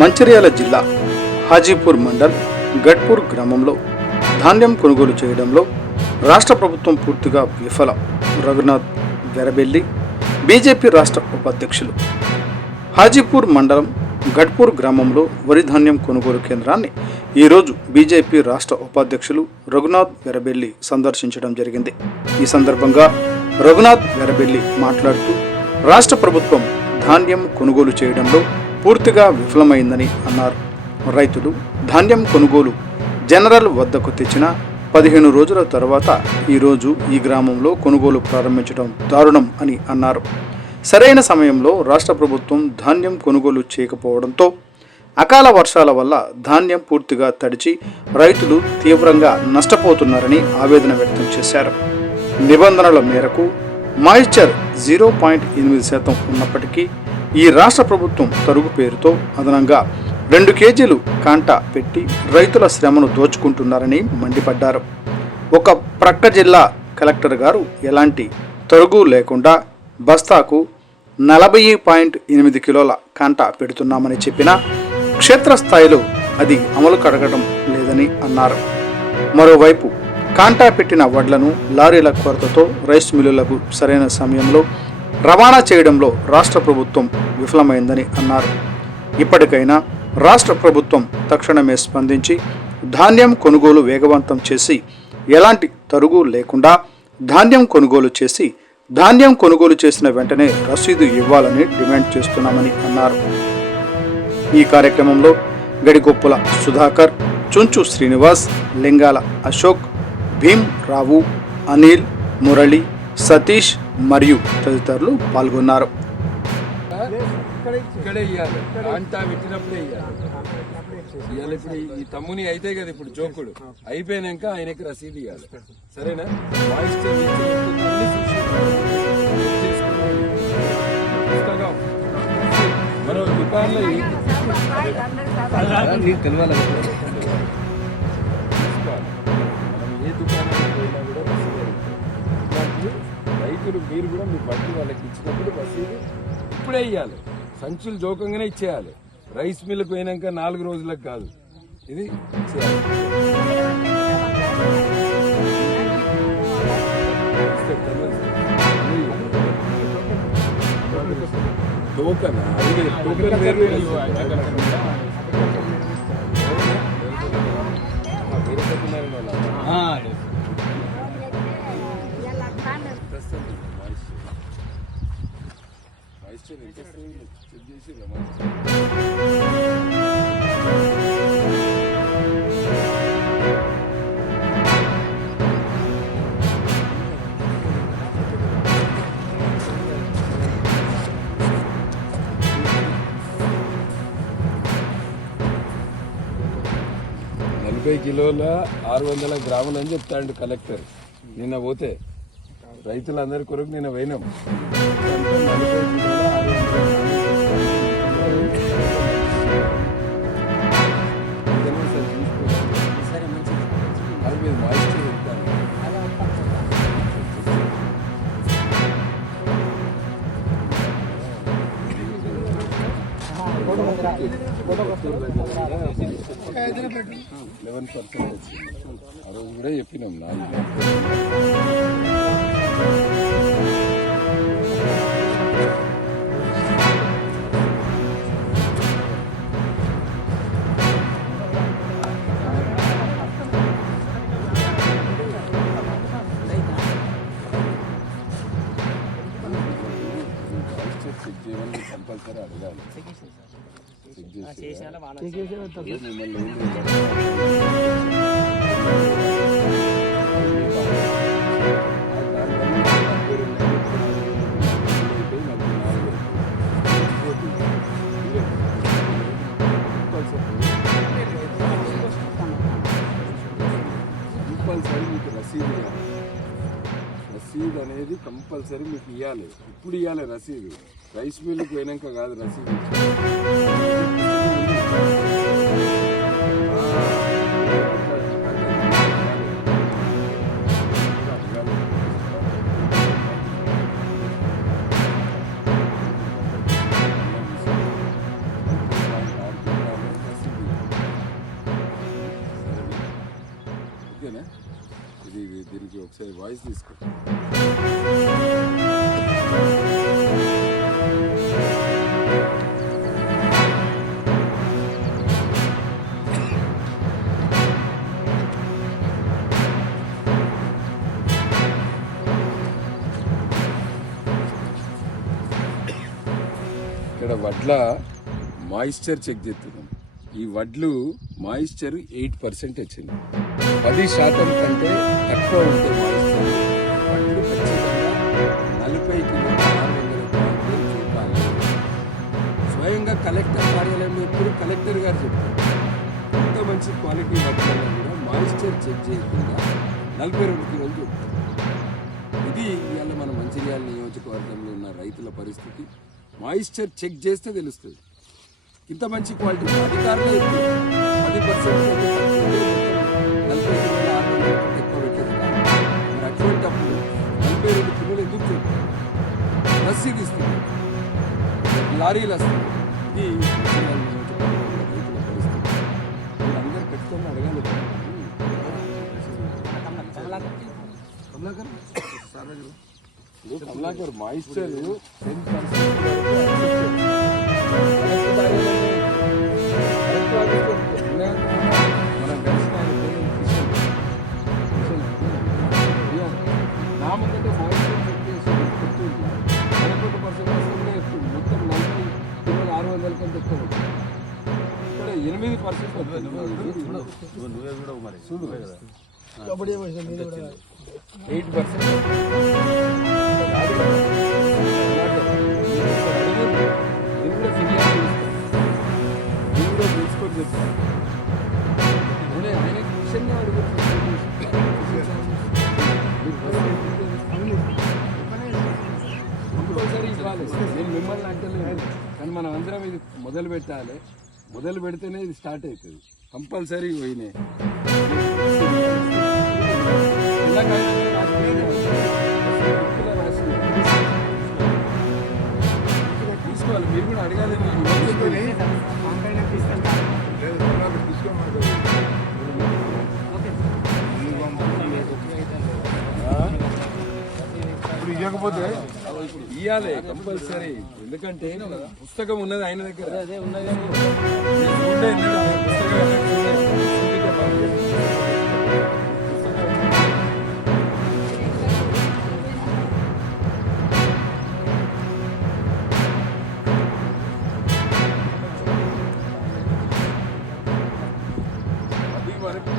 మంచిర్యాల జిల్లా హాజీపూర్ మండల్ గట్పూర్ గ్రామంలో ధాన్యం కొనుగోలు చేయడంలో రాష్ట్ర ప్రభుత్వం పూర్తిగా విఫలం. రఘునాథ్ వెరబెల్లి బీజేపీ రాష్ట్ర ఉపాధ్యక్షులు. హాజీపూర్ మండలం గట్పూర్ గ్రామంలో వరి ధాన్యం కొనుగోలు కేంద్రాన్ని ఈరోజు బీజేపీ రాష్ట్ర ఉపాధ్యక్షులు రఘునాథ్ వెరబెల్లి సందర్శించడం జరిగింది. ఈ సందర్భంగా రఘునాథ్ వెరబెల్లి మాట్లాడుతూ రాష్ట్ర ప్రభుత్వం ధాన్యం కొనుగోలు చేయడంలో పూర్తిగా విఫలమైందని అన్నారు. రైతులు ధాన్యం కొనుగోలు జనరల్ వద్దకు తెచ్చిన 15 రోజుల తర్వాత ఈరోజు ఈ గ్రామంలో కొనుగోలు ప్రారంభించడం దారుణం అని అన్నారు. సరైన సమయంలో రాష్ట్ర ప్రభుత్వం ధాన్యం కొనుగోలు చేయకపోవడంతో అకాల వర్షాల వల్ల ధాన్యం పూర్తిగా తడిచి రైతులు తీవ్రంగా నష్టపోతున్నారని ఆవేదన వ్యక్తం చేశారు. నిబంధనల మేరకు మాయిశ్చర్ 0.8% ఉన్నప్పటికీ ఈ రాష్ట్ర ప్రభుత్వం తరుగు పేరుతో అదనంగా 2 కేజీలు కాంటా పెట్టి రైతుల శ్రమను దోచుకుంటున్నారని మండిపడ్డారు. ఒక ప్రక్క జిల్లా కలెక్టర్ గారు ఎలాంటి తరుగు లేకుండా బస్తాకు 40.8 కిలోల కాంటా పెడుతున్నామని చెప్పినా క్షేత్రస్థాయిలో అది అమలు కడగడం లేదని అన్నారు. మరోవైపు కాంటా పెట్టిన వడ్లను లారీల కొరతతో రైస్ మిల్లులకు సరైన సమయంలో రవాణా చేయడంలో రాష్ట్ర ప్రభుత్వం విఫలమైందని అన్నారు. ఇప్పటికైనా రాష్ట్ర ప్రభుత్వం తక్షణమే స్పందించి ధాన్యం కొనుగోలు వేగవంతం చేసి ఎలాంటి తరుగు లేకుండా ధాన్యం కొనుగోలు చేసిన వెంటనే రసీదు ఇవ్వాలని డిమాండ్ చేస్తున్నామని అన్నారు. ఈ కార్యక్రమంలో గడిగొప్పుల సుధాకర్, చుంచు శ్రీనివాస్, లింగాల అశోక్, భీమ్ రావు, అనిల్, మురళి, సతీష్ మరియు తదితరులు పాల్గొన్నారు. ఇప్పుడు ఈ తమ్ముని అయితే కదా ఇప్పుడు జోకుడు అయిపోయినాక ఆయనకి రసీదు ఇవ్వాలి. సరేనా? మనం దుకాణంలో తెలవాలి. ఏ దుకాణానికి పోయినా కూడా రసీదు రైతులు మీరు కూడా మీ బట్టి వాళ్ళకి ఇచ్చినప్పుడు రసీదు ఇప్పుడే ఇవ్వాలి. సంచులు జోకంగానే ఇచ్చేయాలి. రైస్ మిల్లుకు పోయినాక 4 రోజులకు కాదు, ఇది చేయాలి. టోకన్ టోకన్ వేరు కిలోల 600 గ్రాములు అని చెప్తాడు కలెక్టర్. నిన్న పోతే రైతులందరి కొరకు నిన్న పోయినాం. 40 కిలోల 11% ఆ రోజు కూడా చెప్పినాం. 4 కంపల్సరీ అడగాలి. కంపల్సరీ మీకు రసీదు అనేది కంపల్సరీ మీకు ఇవ్వాలి. ఇప్పుడు ఇవ్వాలి రసీదు. రైస్ మిల్లుకి పోయినాక కాదు రసీదు. ఒకసారి వాయిస్ తీసుకో. ఇక్కడ వడ్ల మాయిశ్చర్ చెక్ చేస్తున్నాం. ఈ వడ్లు మాయిశ్చర్ 8% వచ్చింది. 10% కంటే తక్కువ ఉంటే మాయిశ్చర్ వడ్లు ఖచ్చితంగా 40 కిలోల 600 గ్రాములు చూపాలి. స్వయంగా కలెక్టర్ కార్యాలయంలో ఇప్పుడు కలెక్టర్ గారు చెప్తారు ఇంత మంచి క్వాలిటీ వడ్లలో కూడా మాయిశ్చర్ చెక్ చేయకుండా 42 కిలోలు చెప్తారు. ఇది ఇవాళ మన మంచిర్యాల నియోజకవర్గంలో ఉన్న రైతుల పరిస్థితి. మాయిశ్చర్ చెక్ చేస్తే తెలుస్తుంది. ఇంత మంచి క్వాలిటీ అధికారులే 10% ఎక్కువ పెట్టేది కాదు. మరి అటువంటిప్పుడు 42 కిలోలు ఎందుకు చెప్తారు? రసీదు ఇస్తుంది, లారీలు వస్తుంది. ఇది మంచిర్యాల నియోజకవర్గంలో రైతుల పరిస్థితి. మీరందరూ ఖచ్చితంగా అడగాలి. కమలాకర్ మాయిశ్చర్ 10% నా ముందంటే మాయిశ్చర్ చెక్ చేసి చెప్తుంది 11% వస్తుంది. మొత్తం 40 కిలోలు 600 కంటే ఎక్కువ ఇక్కడ 8% చూడు 8% కంపల్సరీ ఇవ్వాలి. నేను మిమ్మల్ని అంటలేదు, కానీ మనం అందరం ఇది మొదలు పెట్టాలి. మొదలు పెడితేనే ఇది స్టార్ట్ అవుతుంది. కంపల్సరీ పోయినాయి తీసుకోవాలి. మీరు కూడా అడగాలి. ఇవ్వకపోతే ఇవ్వాలి కంపల్సరీ. ఎందుకంటే పుస్తకం ఉన్నది ఆయన దగ్గర. అది వరకు